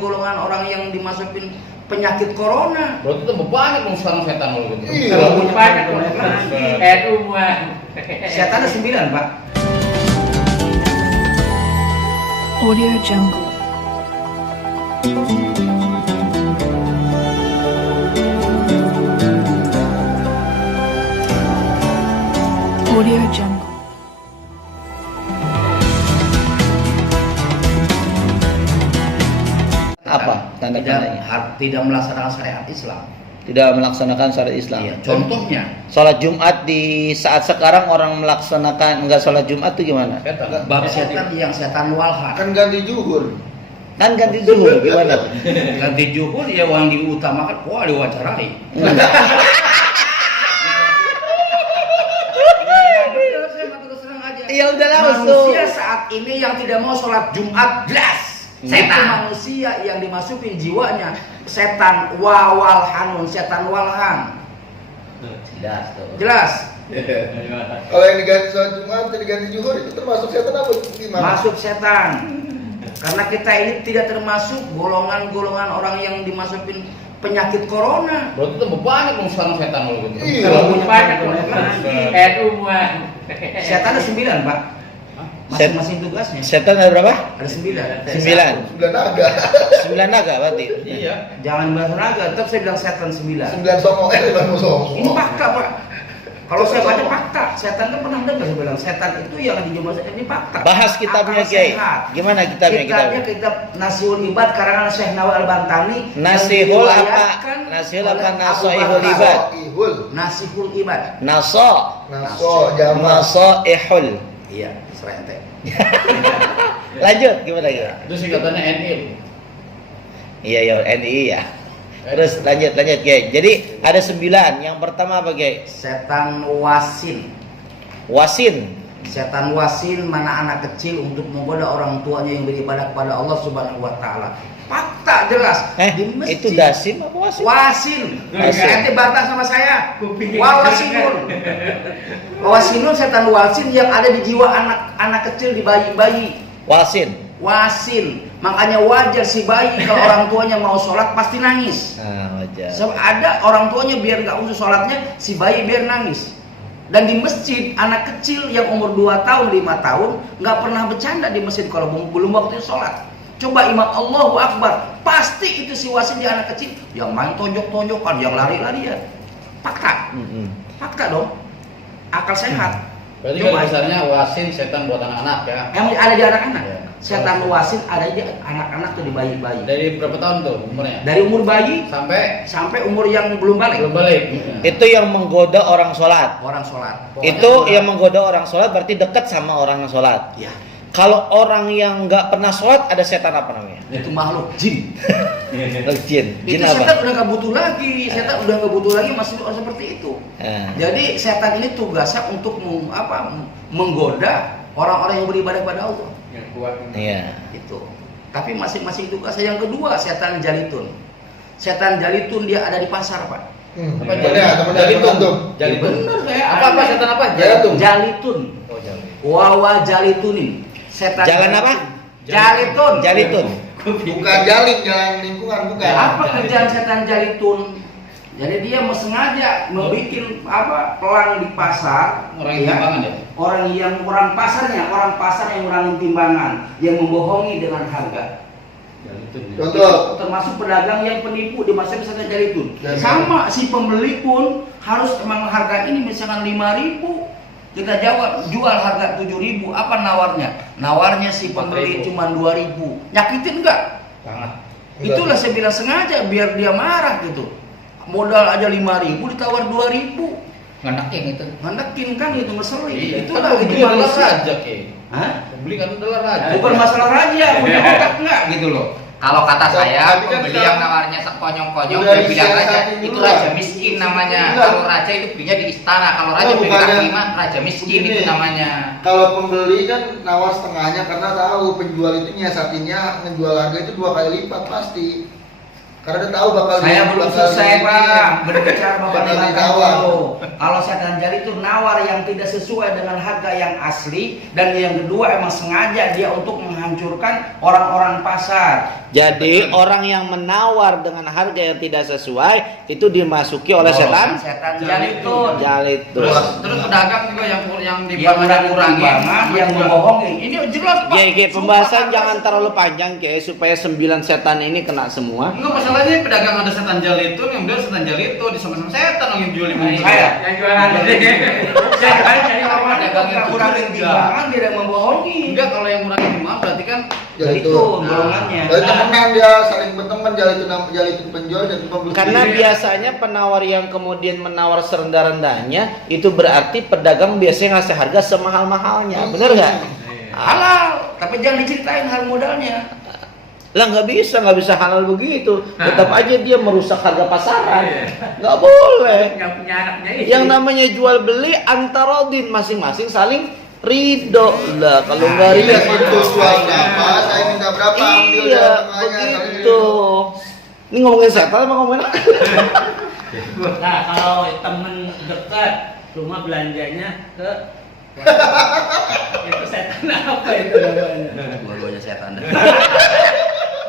golongan orang yang dimasukin penyakit corona. Berarti tambah banyak dong sekarang setan kalau gitu. Iya, banyak dong. NU mah. Setan ada 9, Pak. Audio Jungle. Audio Jungle. Apa tanda-tandanya? Tidak melaksanakan syariat Islam. Tidak melaksanakan syariat Islam. Iya, contohnya Sholat Jumat di saat sekarang orang melaksanakan enggak sholat Jumat itu gimana? Setan. bab setan yang setan walha. Kan ganti zuhur. Kan ganti dulu gimana? Ganti juhur ya yang diutamakan diwawancarai. Ya udah langsung. Manusia saat ini yang tidak mau sholat Jumat jelas. Itu manusia yang dimasukin jiwanya setan wawalhanun, setan walhan. Jelas tuh. Jelas. Kalau yang diganti sholat Jumat, diganti zuhur itu termasuk setan apa gimana? Masuk setan. Karena kita ini tidak termasuk golongan-golongan orang yang dimasukin penyakit corona. Berarti tambah banyak dong sekarang setan kalau gitu. Iya. Banyak dong. NU mah. Setan ada 9, Pak. Masing-masing tugasnya. Setan ada berapa? Ada 9. 9. 9 naga. 9 naga berarti. Iya. Jangan bahas naga, tetap saya bilang setan 9. 9 songo, 5 songo. Ini fakta, Pak. Kalau saya baca fakta, setan kan pernah dengar saya bilang setan itu yang dijumpai ini fakta. Bahas kitabnya, Akal Kiai. sehat. Gimana kitabnya? Kitabnya kitab Nasihul Ibad karangan Syekh Nawawi Al-Bantani. Nasihul yang apa? diriwayatkan Nasihul oleh apa? Abu Nasoihul Bakar. Ibad. Ihul. Nasihul Ibad. Naso. Naso, jama. Nasoihul. Iya, serente. Lanjut gimana ya? Itu singkatannya NIL. Iya ya NI ya. Terus lanjut Kiai. Jadi ada 9. Yang pertama apa Kiai? Setan wasin. Wasin. Setan wasin mana anak kecil untuk menggoda orang tuanya yang beribadah kepada Allah Subhanahu wa taala. Fakta jelas di masjid. Itu dasim apa wasin? Wasin. Wasin. Nanti bantah sama saya. Wasinun. Wasinun setan wasin yang ada di jiwa anak kecil, di bayi-bayi. Wasin. Wasin. Makanya wajar si bayi kalau orang tuanya mau sholat pasti nangis. Nah, wajar. Sebab ada orang tuanya biar nggak usah sholatnya, si bayi biar nangis. Dan di masjid anak kecil yang umur 2 tahun, 5 tahun nggak pernah bercanda di masjid kalau belum waktunya sholat. Coba imam Allahu Akbar, pasti itu si wasin di anak kecil yang main tonjok-tonjokan, yang lari-larian. Fakta, fakta dong. Akal sehat. Berarti Coba. kalau misalnya wasin setan buat anak-anak ya. Yang ada di anak-anak. Ya. Setan wasin ada di anak-anak tuh, di bayi-bayi. Dari berapa tahun tuh umurnya? Dari umur bayi Sampai umur yang belum balik. belum balik. Itu yang menggoda orang sholat. Orang sholat. Itu yang menggoda orang sholat berarti dekat sama orang yang sholat. Ya. Kalau orang yang nggak pernah sholat ada setan apa namanya? Itu makhluk jin. Jin. Jin Itu apa? setan udah nggak butuh lagi. Setan udah nggak butuh lagi masih seperti itu. Jadi setan ini tugasnya untuk menggoda orang-orang yang beribadah pada Allah. Yang kuat. Iya. Itu. Tapi masing-masing tugasnya. Yang kedua setan jalitun. Setan jalitun dia ada di pasar, Pak. Temennya antum. Jalitun. Bener saya. Apa setan apa? Jalitun. Jalitun. Oh, jalit. Wawa jalitunin. Setan Jalan apa? Jalitun. Jalitun. Bukan jalan lingkungan, bukan. Apa kerjaan setan jalitun? Jadi dia mau sengaja membuat pelang di pasar. Ngurangin timbangan ya? Orang pasar yang ngurangin timbangan, yang membohongi dengan harga. Jalitun. Contoh. Termasuk pedagang yang penipu di masa setan jalitun. Dan Sama si pembeli pun harus emang harga ini misalkan 5.000. Kita jual harga 7.000, apa nawarnya? Nawarnya si pembeli 4.000. cuma 2.000. Nyakitin enggak? Sangat. Itulah saya bilang sengaja biar dia marah gitu. Modal aja 5.000 ditawar 2.000. Ngenakin itu. Ngenekin kan itu ngeselin. Iya. Itulah Kan itu pembeli adalah manusia. raja, Ki. Hah? Pembeli kan adalah raja. Bukan masalah raja, punya otak enggak gitu loh. Kalau kata saya, Tapi kan pembeli sekarang yang nawarnya sekonyong-konyong, udah dia bilang aja disiasatin itu dulu raja lah. miskin namanya. Enggak. Kalau raja itu belinya di istana, kalau raja Enggak, beli bukannya- kaki lima, raja miskin begini. itu namanya. Kalau pembeli kan nawar setengahnya karena tahu penjual itu nyiasatinya menjual harga itu 2 kali lipat pasti. Karena dia tahu bakal Saya belum selesai Pak berbicara Bapak bakal dengarkan ditawar. dulu. Kalau setan jali itu nawar yang tidak sesuai dengan harga yang asli, dan yang kedua emang sengaja dia untuk menghancurkan orang-orang pasar. Jadi orang yang menawar dengan harga yang tidak sesuai itu dimasuki oleh setan Setan jali itu. jalitun. Terus pedagang juga yang Yang kurangi, yang membohongi. Ini jelas Pak. Ya, kayak pembahasan Sumpah, jangan Pak. terlalu panjang kayak supaya 9 setan ini kena semua. Enggak, masalahnya pedagang ada setan jali itu, yang jual setan jali itu disangka sama setan yang jual 5 juta. Saya. Yang jualan Kalau Pedagang yang yang kurangin kecil timbangan tidak membohongi. Enggak, kalau yang kurang timbangan berarti kan Jali Itu itu. golongannya. Dari temenan dia saling berteman, jali itu penjual dan pembeli. Karena biasanya penawar yang kemudian menawar serendah-rendahnya itu berarti pedagang biasanya ngasih harga semahal-mahalnya. Bener nggak? Halal, tapi jangan diceritain hal modalnya. Lah nggak bisa halal begitu. Tetap aja dia merusak harga pasaran. Nggak boleh. Yang punya anaknya itu. Yang namanya jual beli antarodin masing-masing saling ridho lah. Kalau nggak Iya, ridho, itu jual berapa, saya minta berapa, ambil iya jalan tengahnya, saling begitu. Ini ngomongin setan apa ngomongin apa? Nah, kalau temen dekat rumah belanjanya ke itu setan apa itu namanya? Dua-duanya setan.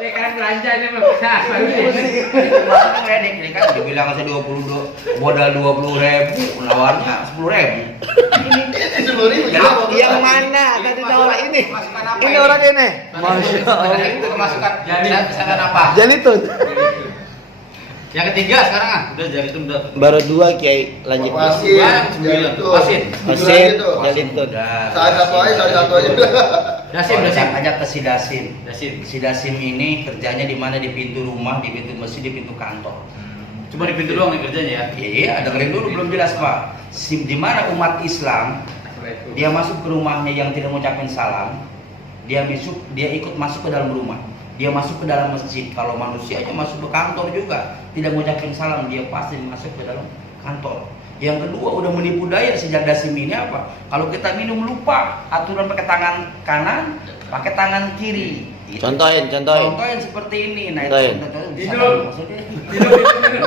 Ini kan belanja ini bisa. Maksudnya ngedek ini kan dibilang saya 22 modal 20.000, nawarnya 10.000. Yang mana? Tadi tawar ini. Masukan apa Ini ini? orang ini. Masya Itu Allah. masukan misalkan apa? Jalitun. yang ketiga sekarang udah jali itu udah. Baru 2 Kiai, lanjut. Wasit, Sembilan. itu. Wasit. Wasit, jalitun. Salah satu aja. Dasim, Dasim dasim. ajak ke si Dasim. Dasim. Si Dasim ini kerjanya di mana? Di pintu rumah, di pintu masjid, di pintu kantor. Cuma di pintu doang nih kerjanya ya. Iya, dengerin dulu belum jelas Pak. Di mana umat Islam dia masuk ke rumahnya yang tidak mengucapkan salam, dia ikut masuk ke dalam rumah. Dia masuk ke dalam masjid. Kalau manusianya masuk ke kantor juga tidak mengucapkan salam, dia pasti masuk ke dalam kantor. Yang kedua udah menipu daya sejak Dasim ini apa? Kalau kita minum lupa aturan pakai tangan kanan, pakai tangan kiri. Itu. Contohin. Contohin seperti ini. Nah Contohin. itu maksudnya.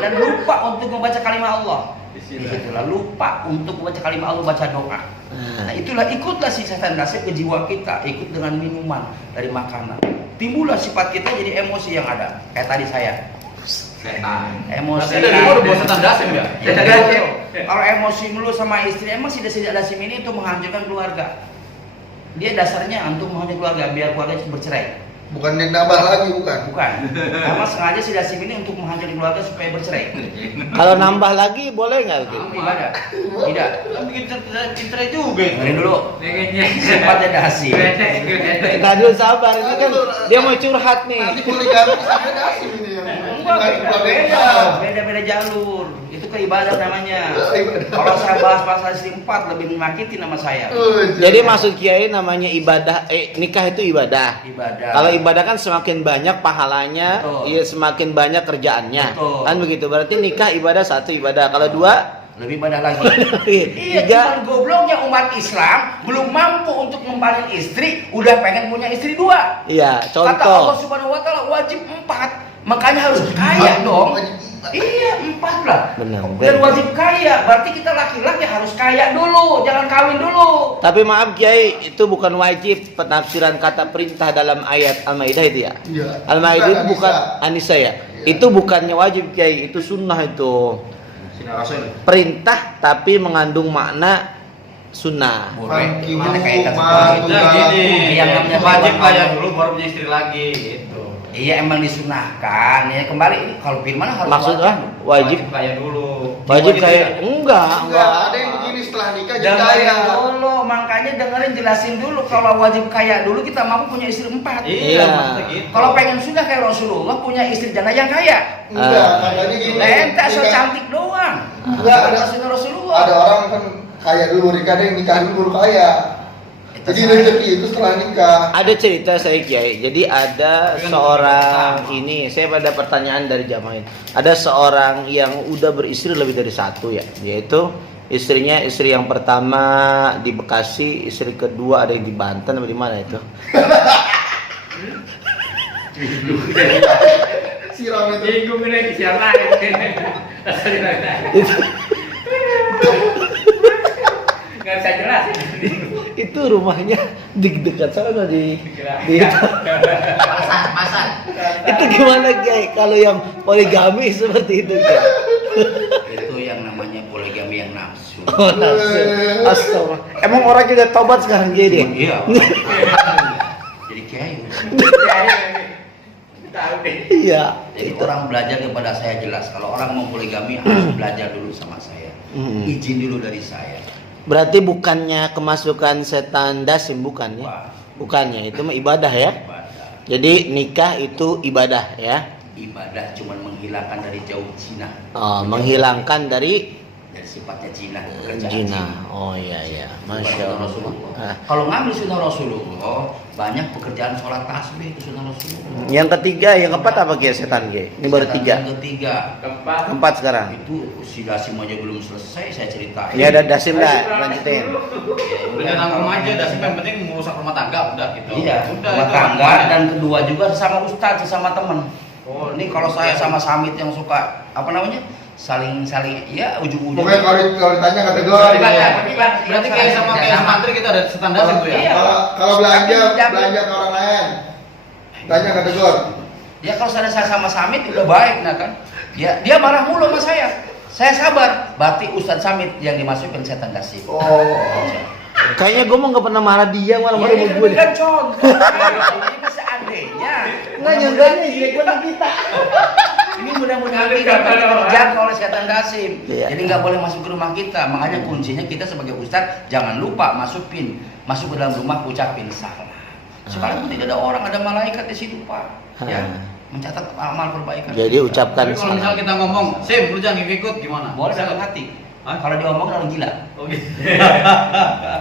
Dan lupa untuk membaca kalimat Allah. Disitulah lupa untuk membaca kalimat Allah, baca doa. Nah itulah ikutlah si setan Dasim ke jiwa kita, ikut dengan minuman dari makanan. Timbullah sifat kita jadi emosi yang ada. Kayak tadi saya. Emosi. Dari dulu udah bawa setan dasim ya. Kalau emosi mulu sama istri, emang si Dasim ini untuk menghancurkan keluarga. Dia dasarnya untuk menghancurkan keluarga biar keluarga bercerai. Bukan yang nambah lagi, bukan. Bukan. Emang sengaja si Dasim ini untuk menghancurkan keluarga supaya bercerai. Kalau nambah lagi boleh nggak? Ki? Tidak. Tidak. Kan bikin cerai juga itu. Dengerin dulu. Sifatnya Dasim. Kita dulu sabar, ini kan dia mau curhat nih. Nanti poligami sama Dasim ini yang Beda jalur. Itu ke ibadah namanya. Kalau saya bahas pasal istri 4 lebih menyakiti nama saya. Jadi maksud Kiai namanya ibadah, nikah itu ibadah. Ibadah. Kalau ibadah kan semakin banyak pahalanya, Betul. iya semakin banyak kerjaannya. Betul. Kan begitu. Berarti nikah ibadah satu ibadah. Kalau 2 lebih ibadah lagi. Iya, 3 cuman gobloknya umat Islam belum mampu untuk membangun istri, udah pengen punya istri 2. iya, Kata Allah contoh. Subhanahu wa taala wajib 4. Makanya harus kaya dong. Iya, 4 lah. Benar. Dan wajib kaya, berarti kita laki-laki harus kaya dulu, jangan kawin dulu. Tapi maaf Kiai, itu bukan wajib penafsiran kata perintah dalam ayat Al-Maidah itu ya. Iya. Al-Maidah itu bukan Anisa ya. Iya. Itu bukannya wajib Kiai, itu sunnah itu. Sinar Rasul. Perintah tapi mengandung makna sunnah. Boleh, Fankihu mana kaitan ma seperti itu? Nah, gini, Yang namanya wajib firman kaya Allah. dulu baru punya istri lagi gitu. Iya emang disunahkan ya kembali ini kalau firman harus Maksudnya wajib kaya dulu. wajib Jiwa kayak gitu enggak. Ada yang begini setelah nikah jadi dengerin kaya. dulu, makanya dengerin jelasin dulu kalau wajib kaya dulu kita mampu punya istri 4. ya. Iya. Maksudnya gitu. Kalau pengen sudah kayak Rasulullah punya istri janda yang kaya. Enggak, makanya gini. Lah ente asal nikah- cantik doang. Enggak, Bukan ada- sunnah Rasulullah. Ada orang kan kaya dulu, nikah ada yang nikah dulu baru kaya. Jadi rezeki itu setelah nikah. Ada cerita saya Kiai. Jadi ada Tapi kan seorang sama. ini, saya pada pertanyaan dari jamaah ini. Ada seorang yang udah beristri lebih dari satu ya, yaitu istrinya istri yang pertama di Bekasi, istri kedua ada yang di Banten atau di mana itu? siram itu. Minggu ini siapa? Nggak bisa jelas. Itu rumahnya di dekat sana di Pasar. itu gimana Kiai kalau yang poligami seperti itu Kiai? Itu yang namanya poligami yang nafsu. Oh, nafsu. Astaga. Emang orang juga tobat sekarang Kiai dia? Iya. Jadi kiai. Tahu deh. Iya. Jadi orang belajar kepada saya jelas. Kalau orang mau poligami harus belajar dulu sama saya. Izin dulu dari saya. Berarti bukannya kemasukan setan dasim bukan ya? Wah, Bukannya, itu mah ibadah ya. ibadah. Jadi nikah itu ibadah ya. Ibadah cuma menghilangkan dari jauh zina. Oh, menghilangkan dari sifatnya zina, pekerjaan zina. Oh iya iya. Masya Allah. Ah. Kalau ngambil sunnah Rasulullah, banyak pekerjaan sholat tasbih itu sunnah Rasulullah. Yang ketiga, yang keempat apa Kiai setan Kiai? Ini baru Setan tiga. Yang ketiga, Keempat sekarang. itu si dasim aja belum selesai saya ceritain. Ya ada dasim dah, lanjutin. Udah nanggung aja, dah sih yang penting merusak rumah tangga udah gitu. Iya, Udah rumah itu tangga namanya. dan kedua juga sama ustadz, sama temen. Oh, Ini kalau saya sama Samit yang suka apa namanya saling ya ujung-ujung. Pokoknya kalau ditanya kategori. Berarti kayak sama mantri kita ada standar itu ya. Iya. Kalau belanja ke orang lain, tanya kategori. Ya kalau saya sama Samit udah baik nah kan. Dia marah mulu sama saya. Saya sabar. Berarti Ustadz Samit yang dimasukin setan dasim. Oh. Kayaknya gue mau nggak pernah marah dia malah marah sama gue. Kan contoh. Ini kan seandainya. Nggak nyangkanya jelek banget kita. Ini mudah-mudahan kita terjangkau oleh setan dasim. Iya. Jadi nggak boleh masuk ke rumah kita. Makanya kuncinya kita sebagai ustadz jangan lupa masuk ke dalam rumah ucapin salam. Sekarang tidak ada orang, ada malaikat di situ Pak. Ya, mencatat amal perbaikan. Jadi ucapkan Tapi kalau misalnya salam. kita ngomong, Sim, lu jangan ikut gimana? Boleh dalam hati. Hah? Kalau diomong orang gila. Oh gitu.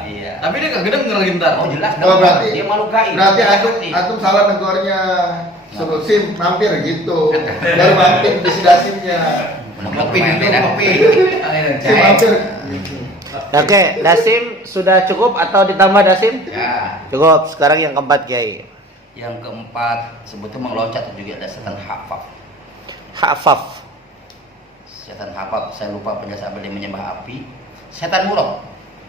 Iya. Tapi dia kagak denger lagi ntar. Oh jelas Oh, berarti dia malu gaib. berarti Dia antum ngerti. antum salah negornya. Suruh SIM mampir gitu. Baru mampir di dasimnya. Ngopi dulu, ngopi. SIM mampir. Oke, dasim sudah cukup atau ditambah dasim? Ya. Cukup. Sekarang yang keempat Kiai. Yang keempat sebetulnya meloncat juga ada setan hafaf. Hafaf. Setan hafaf, saya lupa penjelasan dia menyembah api. Setan murad.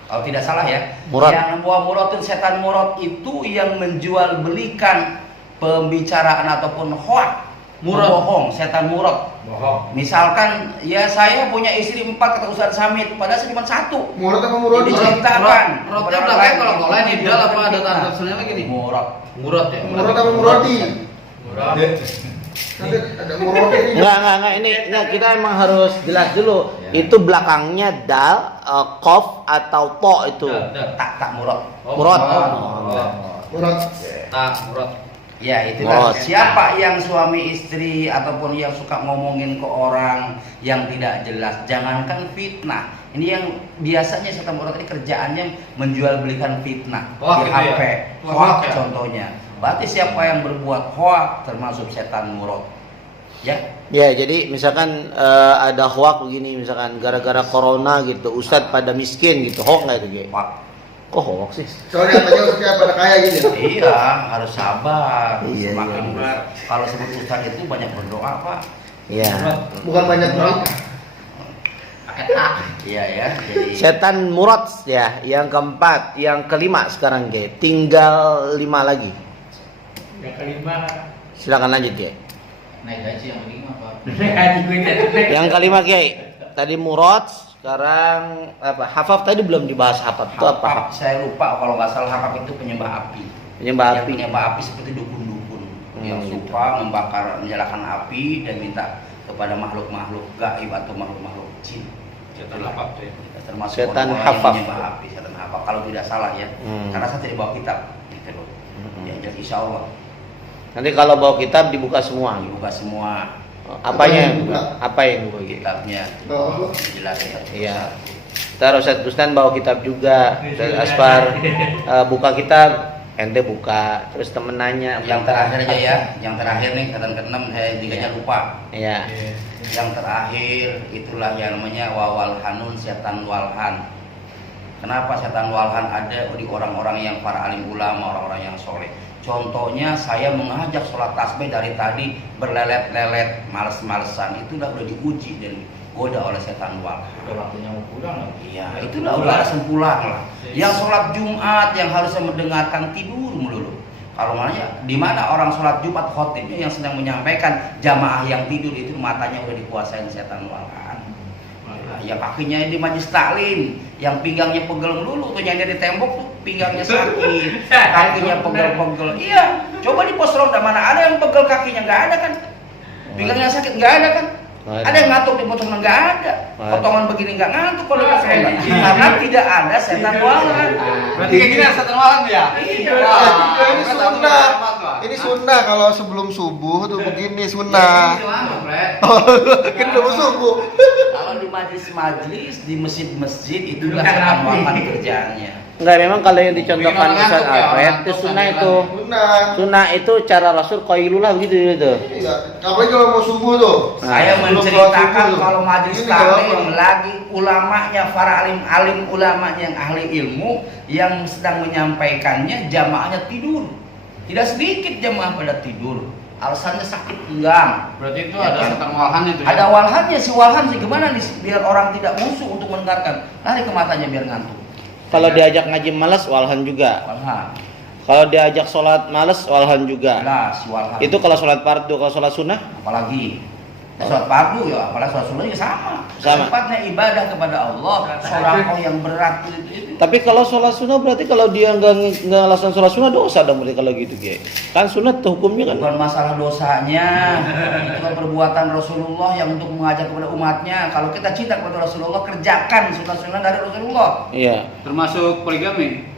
Kalau tidak salah ya. Murad. Yang membawa murad itu setan murad itu yang menjual belikan pembicaraan ataupun hoak. Murad. Bohong, setan murad. Bohong. Misalkan ya saya punya istri 4 kata Ustaz Samit, padahal saya cuma 1. Murad apa murad? Diceritakan. Murad belakangnya kalau nggak lain idal apa ada tulisannya lagi nih? Murad. Murad ya. Murad apa muradi? Nanti ada muradi ini. Enggak, ini kita emang harus jelas dulu. Itu belakangnya dal, kof atau to itu. Tak murad. Murad. Murad. Murad. Ya itu Murad. siapa yang suami istri ataupun yang suka ngomongin ke orang yang tidak jelas, jangankan fitnah. Ini yang biasanya setan murad ini kerjaannya menjual belikan fitnah Hoak di gitu HP. ya? Hoak Hoak ya? contohnya. Berarti siapa yang berbuat hoak termasuk setan murad. Ya. Ya, jadi misalkan ada hoak begini, misalkan gara-gara corona gitu, Ustadz pada miskin gitu, hoak nggak itu Kiai? Hoak. Kok hoak sih? Soalnya katanya ustaznya pada kaya gitu. Iya, harus sabar. Iya, Semakin iya. kalau sebut ustaz itu banyak berdoa, Pak. Iya. Bukan banyak banget. Iya ya. Jadi Setan murad ya, yang keempat, yang kelima sekarang Kiai. Tinggal 5 lagi. Yang kelima. Silakan lanjut Kiai. Naik gaji yang kelima apa? Yang kelima Kiai. Tadi murad, sekarang apa? Hafaf tadi belum dibahas hafaf. Itu apa? Hafaf, saya lupa kalau nggak salah hafaf itu penyembah api. Penyembah Yang api. penyembah api seperti dukun-dukun yang gitu. suka membakar, menyalakan api dan minta kepada makhluk-makhluk gaib atau makhluk-makhluk jin. Setan hafaf tuh ya. Termasuk Setan orang-orang hafaf. yang menyembah api, setan hafaf kalau tidak salah ya. Karena saya tidak bawa kitab gitu loh. Ya, jadi insya Allah Nanti kalau bawa kitab dibuka semua. dibuka semua Apanya yang buka? Apa yang buka Kiai? kitabnya. Oh. Jelas ya. Iya. Ntar Ustadz Bustan bawa kitab juga. Ustadz Aspar buka kitab, ente buka. Terus temen nanya. Yang terakhir aja ya, yang terakhir nih setan ke-6 saya tiganya lupa. Iya. Yang terakhir itulah yang namanya wawalhanun setan walhan. Kenapa setan walhan ada di orang-orang yang para alim ulama, orang-orang yang soleh? Contohnya saya mengajak sholat tasbih dari tadi berlelet-lelet, males-malesan, itu udah diuji dan goda oleh setan walhan. Udah waktunya mau pulang loh. Iya, itulah udah langsung pulang lah. Yang sholat Jumat yang harusnya mendengarkan tidur melulu. Kalau makanya di mana orang sholat Jumat khotibnya yang sedang menyampaikan, jamaah yang tidur itu matanya udah dikuasain setan walhan. Ya kakinya di majlis taklim, yang pinggangnya pegel melulu tuh nyender di tembok tuh pinggangnya sakit, kakinya pegel-pegel. Iya, coba di pos ronda mana ada yang pegel kakinya, nggak ada kan? Pinggangnya sakit nggak ada kan? Ada yang ngantuk di potongan, nggak ada. Potongan begini nggak ngantuk kalau di pos ronda, karena tidak ada setan walhan. Berarti kayak gini setan walhan ya? Iya. Ini sunnah. Ini sunnah kalau sebelum subuh tuh begini sunnah. Kan udah mau subuh. Kalau di majlis-majlis, di masjid-masjid itu nggak setan walhan kerjaannya. Enggak, memang kalau yang dicontohkan Bikin orang Ustaz ngantuk ya, Alfred orang itu ngantuk sunnah kan. itu. Sunnah. Sunnah itu cara Rasul qailulah begitu gitu. Iya. Apalagi kalau mau subuh tuh. Saya Sebelum sholat menceritakan subuh tuh. kalau majelis Ini taklim gampang. lagi ulamanya, para alim ulamanya yang ahli ilmu yang sedang menyampaikannya, jamaahnya tidur. Tidak sedikit jamaah pada tidur. Alasannya sakit pinggang. Berarti itu Ya ada kan? setan walhan itu ya? Ada walhannya, si walhan sih gimana nih biar orang tidak musuh untuk mendengarkan. Lari ke matanya biar ngantuk. Kalau diajak ngaji malas walhan juga. Walhan. Kalau diajak sholat malas walhan juga. Jelas si walhan. Itu kalau sholat fardu, kalau sholat sunnah Apalagi sholat fardu ya, apalagi sholat sunnah juga sama. Sama. Tempatnya ibadah kepada Allah, sholat yang berat itu. Tapi kalau sholat sunnah berarti kalau dia nggak ngelaksanakan sholat sunnah dosa dong berarti kalau gitu Ge. Kan sunat tuh hukumnya kan. Bukan masalah dosanya, itu kan perbuatan Rasulullah yang untuk mengajak kepada umatnya. Kalau kita cinta kepada Rasulullah, kerjakan sunnah-sunnah dari Rasulullah. Iya. Termasuk poligami.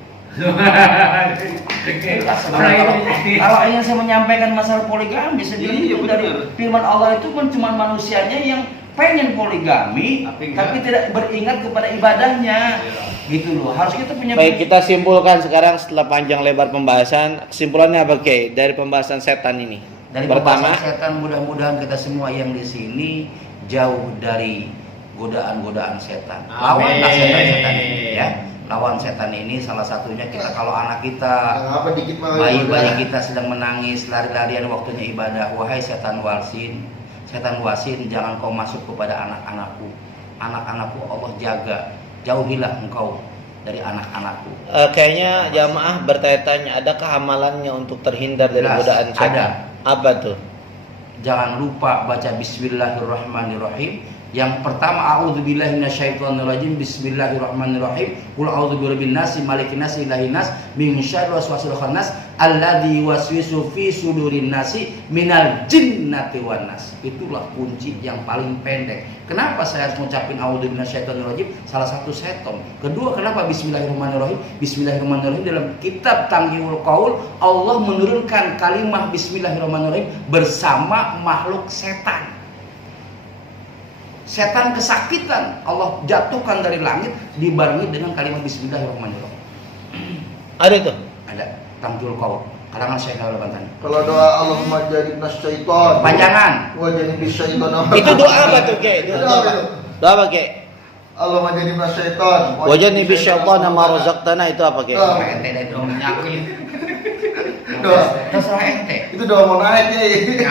Kalau ingin saya menyampaikan masalah poligami, saya bilang Iya, itu dari benar. firman Allah itu kan cuma manusianya yang pengen poligami, tapi tidak beringat kepada ibadahnya. Gitu loh. Harus kita punya. Baik, kita simpulkan sekarang setelah panjang lebar pembahasan, kesimpulannya apa Ge dari pembahasan setan ini? Dari Pertama, pembahasan setan, mudah-mudahan kita semua yang di sini jauh dari godaan-godaan setan. Lawanlah setan-setan ini ya. Lawan setan ini salah satunya kita kalau anak kita, Yang apa dikit mah. bayi-bayi kita sedang menangis, lari-larian waktunya ibadah. Wahai setan wasin, jangan kau masuk kepada anak-anakku. Anak-anakku Allah jaga. Jauhilah engkau dari anak-anakku. kayaknya jamaah bertanya-tanya, adakah amalannya untuk terhindar dari Jelas, godaan setan? ada. Apa tuh? Jangan lupa baca Bismillahirrahmanirrahim. Yang pertama, a'udzubillahi minasyaitonirrajim. Bismillahirrahmanirrahim. Qul a'udzu birabbin nas, malikin nas, ilahin nas, min syarri waswasil khannas, alladzi yuwaswisu fi sudurin nasi minal jinnati wan nas. Itulah kunci yang paling pendek. Kenapa saya harus mengucapin a'udzu minasyaitonirrajim? Salah satu setan. Kedua, kenapa Bismillahirrahmanirrahim? Bismillahirrahmanirrahim dalam kitab Tanghihul Qaul Allah menurunkan kalimah Bismillahirrahmanirrahim bersama makhluk setan. Setan kesakitan Allah jatuhkan dari langit dibarengi dengan kalimat Bismillahirrahmanirrahim. Ada itu? Ada Tanghihul Qaul karangan Syekh Al Albani. Kalau doa Allahumma jannibnas syaiton. Panjangan. Wa jannibis syaiton. Itu doa apa tuh Ge? Itu doa apa itu? Doa apa Ge? Allahumma jannibnas syaiton. Wajah nih bisyaitan ma razaqtana itu apa Ge? Doa. Ente deh dong nyakil. Doa. Terserah ente. Itu doa mau naik ya.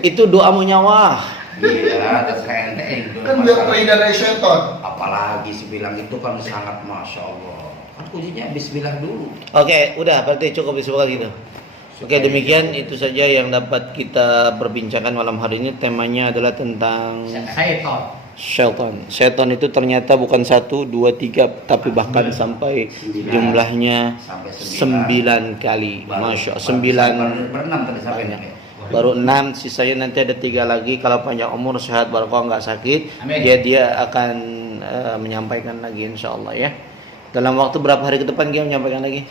Itu doa mau nyawa. Iya, terserah ente. Kan biar terhindar dari syaiton. Apalagi si bilang itu kan sangat masya Allah. Kan kuncinya Bismillah dulu. Oke, udah berarti cukup disebutkan gitu. Oke, demikian itu saja yang dapat kita perbincangkan malam hari ini. Temanya adalah tentang syaitan. Syaitan itu ternyata bukan 1, 2, 3, tapi bahkan sampai jumlahnya Sampai 9 kali. Masya Allah, 9. Berenam tadi sampai Banyak. ini. Baru 6, sisanya nanti ada 3 lagi. Kalau panjang umur, sehat, barokah, nggak sakit, Amin. dia akan menyampaikan lagi insya Allah ya. Dalam waktu berapa hari ke depan dia menyampaikan lagi?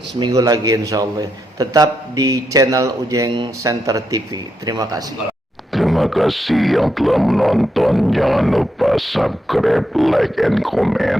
Seminggu lagi insya Allah. Tetap di channel Ujeng Center TV. Terima kasih. Terima kasih yang telah menonton. Jangan lupa subscribe, like, and comment.